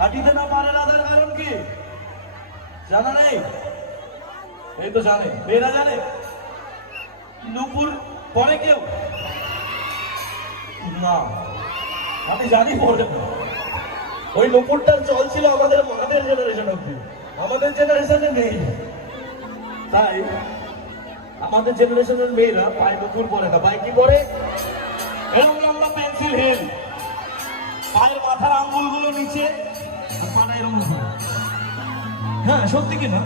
হাঁটিতে না পারে না তার কারণ কি জানা নেই? এই তো জানে, মেয়েরা জানে। নুপুর পরে কেউ না, আমি জানি পরে না। ওই নুপুরটার চল ছিল আমাদের মাদের জেনারেশন অব্দি, আমাদের জেনারেশনে নেই। তাই আমাদের জেনারেশনের মেয়েরা পায়ে নুপুর পরে না, পায়ে কি পরে? এরকম লম্বা পেন্সিল হিল, পায়ের মাথার আঙ্গুলগুলো নিচে, পাটা এরকম। হ্যাঁ সত্যি কিনা?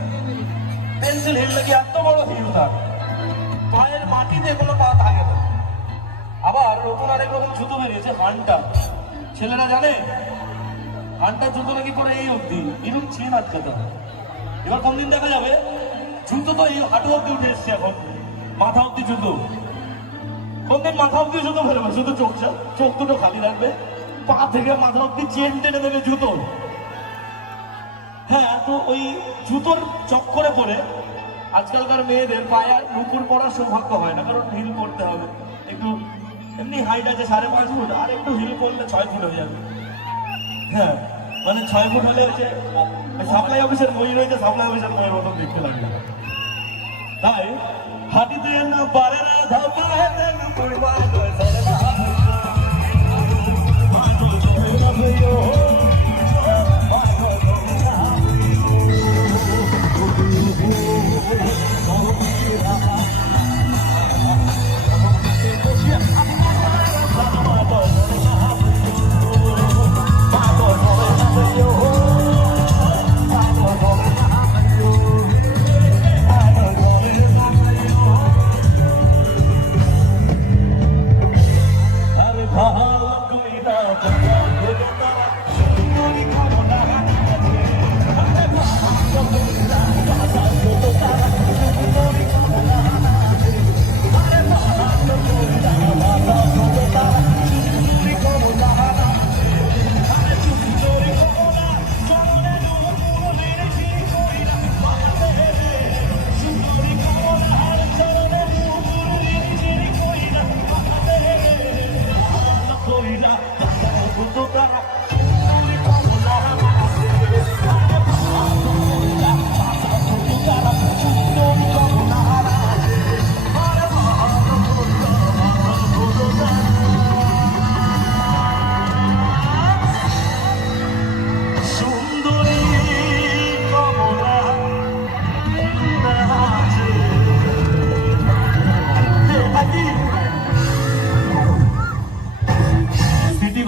পেন্সিল হিল নাকি এত বড় হিল, তার পায়ের মাটিতে কোনো পা থাকে না। আবার নতুন আরেক রকম জুতো বেরিয়েছে, হান্টার। ছেলেরা জানে হান্টার জুতো নাকি পরে এই অব্দি, এরকম চেন আটকাতে হয়। এবার কোনদিন দেখা যাবে জুতো তো এই হাঁটু অব্দি উঠে এসছে, এখন মাথা অব্দি জুতো। কোনদিন মাথা অব্দি জুতো ফেলবে, শুধু চোখ দুটো খালি রাখবে, পা থেকে মাথা অব্দি চেন টেনে দেবে জুতো। হ্যাঁ, তো ওই জুতোর চক্করে পড়ে আজকালকার মেয়েদের পায়ে আর নুপুর পড়ার সৌভাগ্য হয় না, কারণ হিল পড়তে হবে। একটু এমনি হাইট আছে 5.5 ফুট, আর একটু হিল পড়লে 6 ফুট হয়ে যাবে। হ্যাঁ, মানে 6 ফুট হলে হচ্ছে সাপ্লাই অফিসের মই রয়েছে, সাপ্লাই অফিসের মইয়ের মতন দেখতে লাগবে। তাই হাঁটিতে না পারে না ধাপাতে না পড়বা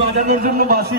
বাজানোর জন্য বাসি